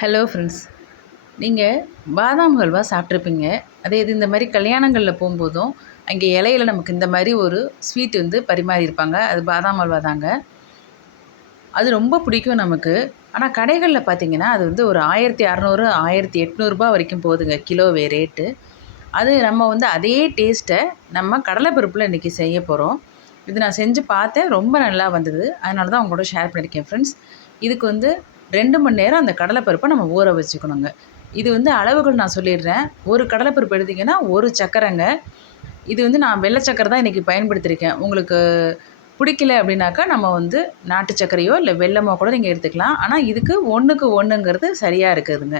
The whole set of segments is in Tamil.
ஹலோ ஃப்ரெண்ட்ஸ் நீங்கள் பாதாம் ஹல்வா சாப்பிட்ருப்பீங்க அதே இது இந்த மாதிரி கல்யாணங்களில் போகும்போதும் அங்கே இலையில நமக்கு இந்த மாதிரி ஒரு ஸ்வீட் வந்து பரிமாறியிருப்பாங்க அது பாதாம் ஹல்வா தாங்க. அது ரொம்ப பிடிக்கும் நமக்கு. ஆனால் கடைகளில் பார்த்தீங்கன்னா அது வந்து ஒரு ஆயிரத்தி அறநூறு ஆயிரத்தி எட்நூறுபா வரைக்கும் போகுதுங்க. கிலோவே ரேட்டு அது நம்ம வந்து அதே டேஸ்ட்டை நம்ம கடலைப்பருப்பில் இன்றைக்கி செய்ய போகிறோம் இது நான் செஞ்சு பார்த்தேன். ரொம்ப நல்லா வந்தது. அதனால தான் உங்களோட ஷேர் பண்ணியிருக்கேன் ஃப்ரெண்ட்ஸ் இதுக்கு வந்து ரெண்டு மணி நேரம் அந்த கடலைப்பருப்பை நம்ம ஊற வச்சுக்கணுங்க. இது வந்து அளவுகள் நான் சொல்லிடுறேன். ஒரு கடலைப்பருப்பு எடுத்திங்கன்னா ஒரு சக்கரைங்க. இது வந்து நான் வெள்ளை சக்கரை தான் இன்றைக்கி பயன்படுத்தியிருக்கேன் உங்களுக்கு பிடிக்கல அப்படின்னாக்கா நம்ம வந்து நாட்டு சர்க்கரையோ இல்லை வெள்ளமோ கூட நீங்கள் எடுத்துக்கலாம். ஆனால் இதுக்கு ஒன்றுக்கு ஒன்றுங்கிறது சரியாக இருக்குதுங்க.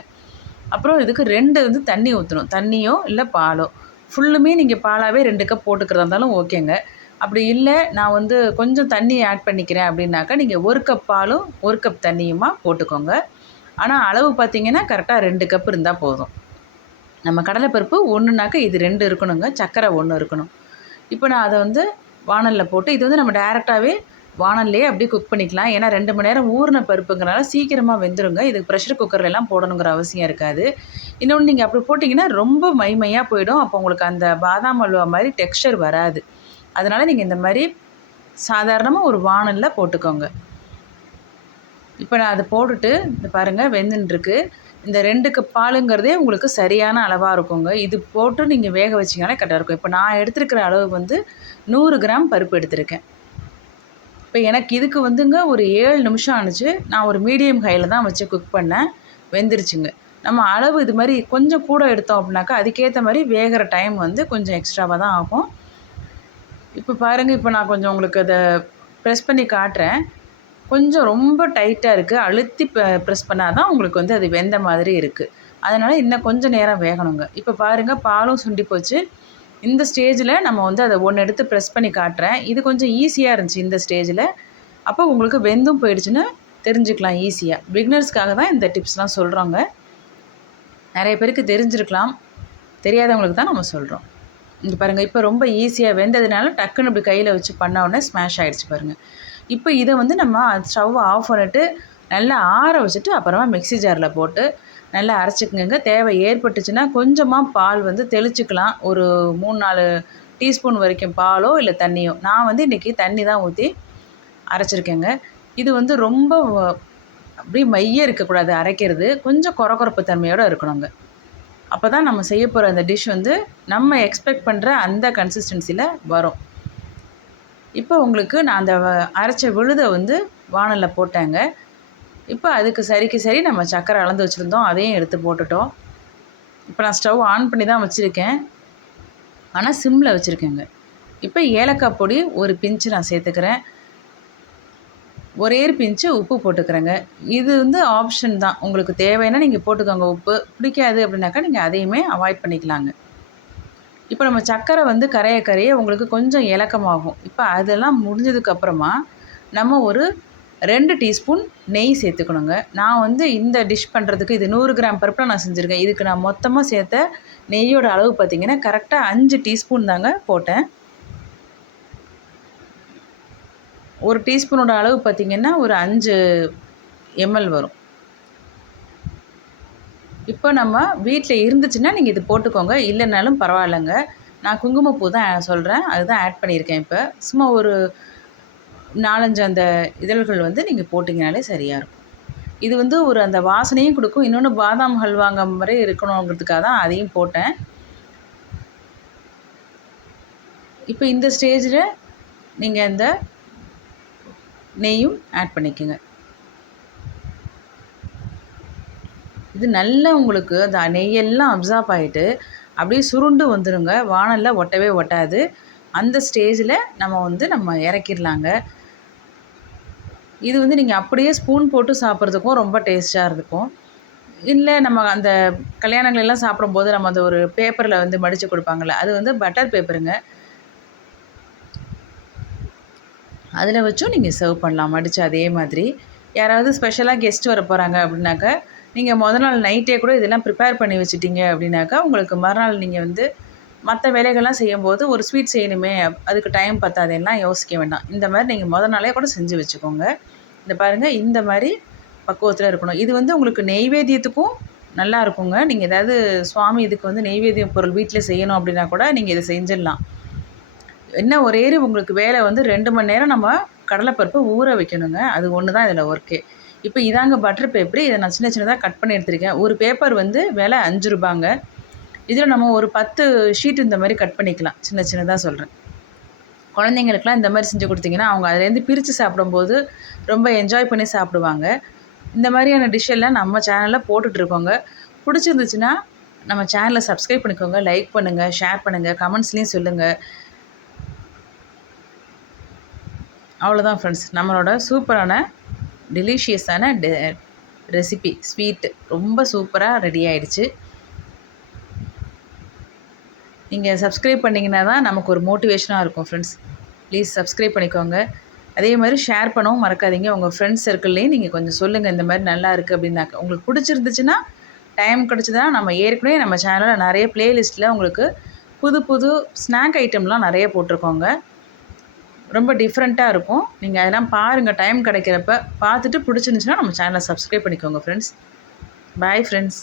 அப்புறம் இதுக்கு ரெண்டு வந்து தண்ணி ஊற்றணும் தண்ணியோ இல்லை பாலோ. ஃபுல்லுமே நீங்கள் பாலாகவே ரெண்டு கப் போட்டுக்கிறதா இருந்தாலும் ஓகேங்க. அப்படி இல்லை நான் வந்து கொஞ்சம் தண்ணி ஆட் பண்ணிக்கிறேன் அப்படின்னாக்கா நீங்கள் ஒரு கப் பாலும் ஒரு கப் தண்ணியுமா போட்டுக்கோங்க. ஆனால் அளவு பார்த்தீங்கன்னா கரெக்டாக ரெண்டு கப் இருந்தால் போதும். நம்ம கடலைப்பருப்பு ஒன்றுனாக்கா இது ரெண்டு இருக்கணுங்க. சர்க்கரை ஒன்று இருக்கணும். இப்போ நான் அதை வந்து வானலில் போட்டு இது வந்து நம்ம டேரெக்டாகவே வானல்லையே அப்படியே குக் பண்ணிக்கலாம். ஏன்னா ரெண்டு மணி நேரம் ஊறின பருப்புங்கிறனால சீக்கிரமாக வெந்துருங்க. இதுக்கு ப்ரெஷர் குக்கர்லாம் போடணுங்கிற அவசியம் இருக்காது. இன்னொன்று நீங்கள் அப்படி போட்டிங்கன்னா ரொம்ப மைமையாக போயிடும். அப்போ உங்களுக்கு அந்த பாதாம் அல்வா மாதிரி டெக்ஸ்டர் வராது. அதனால் நீங்கள் இந்த மாதிரி சாதாரணமாக ஒரு வானலில் போட்டுக்கோங்க. இப்போ நான் அதை போட்டுட்டு இந்த பாருங்கள் வெந்துன்ட்ருக்கு இந்த ரெண்டு கப் பாலுங்கிறதே உங்களுக்கு சரியான அளவாக இருக்குங்க. இது போட்டு நீங்கள் வேக வச்சிங்கனாலே கரெக்டாக இருக்கும். இப்போ நான் எடுத்துருக்கிற அளவு வந்து நூறு கிராம் பருப்பு எடுத்திருக்கேன். இப்போ எனக்கு இதுக்கு வந்துங்க ஒரு ஏழு நிமிஷம் ஆணுச்சு நான் ஒரு மீடியம் ஹையில் தான் வச்சு குக் பண்ணேன் வெந்துருச்சுங்க. நம்ம அளவு இது மாதிரி கொஞ்சம் கூட எடுத்தோம் அப்படின்னாக்கா அதுக்கேற்ற மாதிரி வேகிற டைம் வந்து கொஞ்சம் எக்ஸ்ட்ராவாக தான் ஆகும். இப்போ பாருங்கள் இப்போ நான் கொஞ்சம் உங்களுக்கு அதை ப்ரெஸ் பண்ணி காட்டுறேன். கொஞ்சம் ரொம்ப டைட்டாக இருக்குது அழுத்தி ப்ரெஸ் பண்ணால் தான் உங்களுக்கு வந்து அது வெந்த மாதிரி இருக்குது அதனால் இன்னும் கொஞ்சம் நேரம் வேகணுங்க. இப்போ பாருங்கள் பாலும் சுண்டி போச்சு. இந்த ஸ்டேஜில் நம்ம வந்து அதை ஒன்று எடுத்து ப்ரெஸ் பண்ணி காட்டுறேன். இது கொஞ்சம் ஈஸியாக இருந்துச்சு இந்த ஸ்டேஜில் அப்போ உங்களுக்கு வெந்தும் போயிடுச்சுன்னு தெரிஞ்சுக்கலாம் ஈஸியாக பிகினர்ஸ்க்காக தான் இந்த டிப்ஸ்லாம் சொல்கிறோங்க நிறைய பேருக்கு தெரிஞ்சிருக்கலாம். தெரியாதவங்களுக்கு தான் நம்ம சொல்கிறோம் இங்கே பாருங்கள் இப்போ ரொம்ப ஈஸியாக வெந்ததுனால டக்குன்னு இப்படி கையில் வச்சு பண்ண உடனே ஸ்மாஷ் ஆகிடுச்சு பாருங்கள் இப்போ இதை வந்து நம்ம ஸ்டவ் ஆஃப் பண்ணிட்டு நல்லா ஆற வச்சுட்டு அப்புறமா மிக்ஸி ஜாரில் போட்டு நல்லா அரைச்சிக்கங்க. தேவை ஏற்பட்டுச்சுன்னா கொஞ்சமாக பால் வந்து தெளிச்சுக்கலாம். ஒரு மூணு நாலு டீஸ்பூன் வரைக்கும் பாலோ இல்லை தண்ணியோ. நான் வந்து இன்றைக்கி தண்ணி தான் ஊற்றி அரைச்சிருக்கேங்க. இது வந்து ரொம்ப அப்படியே மைய இருக்கக்கூடாது அரைக்கிறது. கொஞ்சம் குறக்குறப்பு தன்மையோடு இருக்கணுங்க. அப்போ தான் நம்ம செய்ய போகிற அந்த டிஷ் வந்து நம்ம எக்ஸ்பெக்ட் பண்ணுற அந்த கன்சிஸ்டன்சியில் வரும். இப்போ உங்களுக்கு நான் அந்த அரைச்ச விழுதை வந்து வானலில் போட்டேங்க. இப்போ அதுக்கு சரிக்கு சரி நம்ம சக்கரை அளந்து வச்சுருந்தோம். அதையும் எடுத்து போட்டுட்டோம். இப்போ நான் ஸ்டவ் ஆன் பண்ணி தான் வச்சுருக்கேன். ஆனால் சிம்மில் வச்சுருக்கேங்க. இப்போ ஏலக்காய் பொடி ஒரு பிஞ்சு நான் சேர்த்துக்கிறேன். ஒரே பிஞ்சு உப்பு போட்டுக்கிறேங்க. இது வந்து ஆப்ஷன் தான். உங்களுக்கு தேவைன்னா நீங்கள் போட்டுக்கோங்க உப்பு. பிடிக்காது அப்படின்னாக்கா நீங்கள் அதையுமே அவாய்ட் பண்ணிக்கலாங்க. இப்போ நம்ம சர்க்கரை வந்து கரைய கரைய உங்களுக்கு கொஞ்சம் இலக்கமாகும். இப்போ அதெல்லாம் முடிஞ்சதுக்கப்புறமா நம்ம ஒரு ரெண்டு டீஸ்பூன் நெய் சேர்த்துக்கணுங்க. நான் வந்து இந்த டிஷ் பண்ணுறதுக்கு இது நூறு கிராம் பருப்பில் நான் செஞ்சுருக்கேன். இதுக்கு நான் மொத்தமாக சேர்த்த நெய்யோட அளவு பார்த்திங்கன்னா கரெக்டாக அஞ்சு டீஸ்பூன் தாங்க போட்டேன். ஒரு டீஸ்பூனோட அளவு பார்த்திங்கன்னா ஒரு அஞ்சு எம்எல் வரும். இப்போ நம்ம வீட்டில் இருந்துச்சுன்னா நீங்கள் இது போட்டுக்கோங்க. இல்லைனாலும் பரவாயில்லைங்க. நான் குங்குமப்பூ தான் சொல்கிறேன் அதுதான் ஆட் பண்ணியிருக்கேன் இப்போ. சும்மா ஒரு நாலஞ்சு அந்த இதழ்கள் வந்து நீங்கள் போட்டிங்கனாலே சரியாக இருக்கும். இது வந்து ஒரு அந்த வாசனையும் கொடுக்கும். இன்னொன்று பாதாம் ஹல்வாங்க மாதிரி இருக்கணுங்கிறதுக்காக தான் அதையும் போட்டேன். இப்போ இந்த ஸ்டேஜில் நீங்கள் இந்த நெய்யும் ஆட் பண்ணிக்கோங்க. இது நல்லா உங்களுக்கு அந்த நெய்யெல்லாம் அப்சார்ப் ஆகிட்டு அப்படியே சுருண்டு வந்துடுங்க வானலில் ஒட்டவே ஒட்டாது. அந்த ஸ்டேஜில் நம்ம வந்து நம்ம இறக்கிடலாங்க. இது வந்து நீங்கள் அப்படியே ஸ்பூன் போட்டு சாப்பிட்றதுக்கும் ரொம்ப டேஸ்ட்டாக இருக்கும். இல்லை நம்ம அந்த கல்யாணங்களெல்லாம் சாப்பிடும்போது நம்ம அந்த ஒரு பேப்பரில் வந்து மடித்து கொடுப்பாங்கள்ல அது வந்து பட்டர் பேப்பருங்க அதில் வச்சும் நீங்கள் சர்வ் பண்ணலாம். மடித்து அதே மாதிரி. யாராவது ஸ்பெஷலாக கெஸ்ட் வர போகிறாங்க அப்படின்னாக்கா நீங்கள் முத நாள் நைட்டே கூட இதெல்லாம் ப்ரிப்பேர் பண்ணி வச்சுட்டீங்க அப்படின்னாக்கா உங்களுக்கு மறுநாள் நீங்கள் வந்து மற்ற வேலைகள்லாம் செய்யும்போது ஒரு ஸ்வீட் செய்யணுமே அதுக்கு டைம் பத்தாதேன்னா யோசிக்க வேண்டாம். இந்த மாதிரி நீங்கள் முத நாளே கூட செஞ்சு வச்சுக்கோங்க. இந்த பாருங்கள் இந்த மாதிரி பக்குவத்தில் இருக்கணும். இது வந்து உங்களுக்கு நெய்வேத்தியத்துக்கும் நல்லா இருக்குங்க. நீங்கள் ஏதாவது சுவாமி இதுக்கு வந்து நெய்வேத்தியம் பொருள் வீட்டில் செய்யணும் அப்படின்னா கூட நீங்கள் இதை செஞ்சிடலாம். என்ன ஒரே உங்களுக்கு வேலை வந்து ரெண்டு மணி நேரம் நம்ம கடலைப்பருப்பை ஊற வைக்கணுங்க. அது ஒன்று தான் இதில் ஒர்க்கே இப்போ இதாங்க பட்டர் பேப்பர் இதை நான் சின்ன சின்னதாக கட் பண்ணி எடுத்திருக்கேன். ஒரு பேப்பர் வந்து விலை அஞ்சு ரூபாங்க. இதில் நம்ம ஒரு பத்து ஷீட் இந்த மாதிரி கட் பண்ணிக்கலாம். சின்ன சின்னதாக சொல்கிறேன் குழந்தைங்களுக்குலாம் இந்த மாதிரி செஞ்சு கொடுத்தீங்கன்னா அவங்க அதுலேருந்து பிரித்து சாப்பிடும்போது ரொம்ப என்ஜாய் பண்ணி சாப்பிடுவாங்க. இந்த மாதிரியான டிஷ்ஷெல்லாம் நம்ம சேனலில் போட்டுட்ருக்கோங்க பிடிச்சிருந்துச்சுன்னா நம்ம சேனலை சப்ஸ்கிரைப் பண்ணிக்கோங்க லைக் பண்ணுங்கள் ஷேர் பண்ணுங்கள் கமெண்ட்ஸ்லேயும் சொல்லுங்கள் அவ்வளோதான் ஃப்ரெண்ட்ஸ் நம்மளோட சூப்பரான டெலிஷியஸான டெ ரெசிபி ஸ்வீட்டு ரொம்ப சூப்பராக ரெடி ஆயிடுச்சு. நீங்கள் சப்ஸ்கிரைப் பண்ணிங்கன்னா தான் நமக்கு ஒரு மோட்டிவேஷனாக இருக்கும் ஃப்ரெண்ட்ஸ் ப்ளீஸ் சப்ஸ்கிரைப் பண்ணிக்கோங்க. அதே மாதிரி ஷேர் பண்ணவும் மறக்காதீங்க. உங்கள் ஃப்ரெண்ட்ஸ் சர்க்கிள்லேயும் நீங்கள் கொஞ்சம் சொல்லுங்கள் இந்த மாதிரி நல்லா இருக்குது அப்படின்னாக்க. உங்களுக்கு பிடிச்சிருந்துச்சுன்னா டைம் கிடச்சிதுன்னா நம்ம ஏற்கனவே நம்ம சேனலில் நிறைய ப்ளேலிஸ்ட்டில் உங்களுக்கு புது புது ஸ்நாக் ஐட்டம்லாம் நிறைய போட்டிருக்கோங்க. ரொம்ப டிஃப்ரெண்ட்டாக இருக்கும். நீங்கள் அதெல்லாம் பாருங்கள் டைம் கிடைக்கிறப்ப பார்த்துட்டு பிடிச்சிருந்துச்சுன்னா நம்ம சேனலை சப்ஸ்கிரைப் பண்ணிக்கோங்க ஃப்ரெண்ட்ஸ் பாய் ஃப்ரெண்ட்ஸ்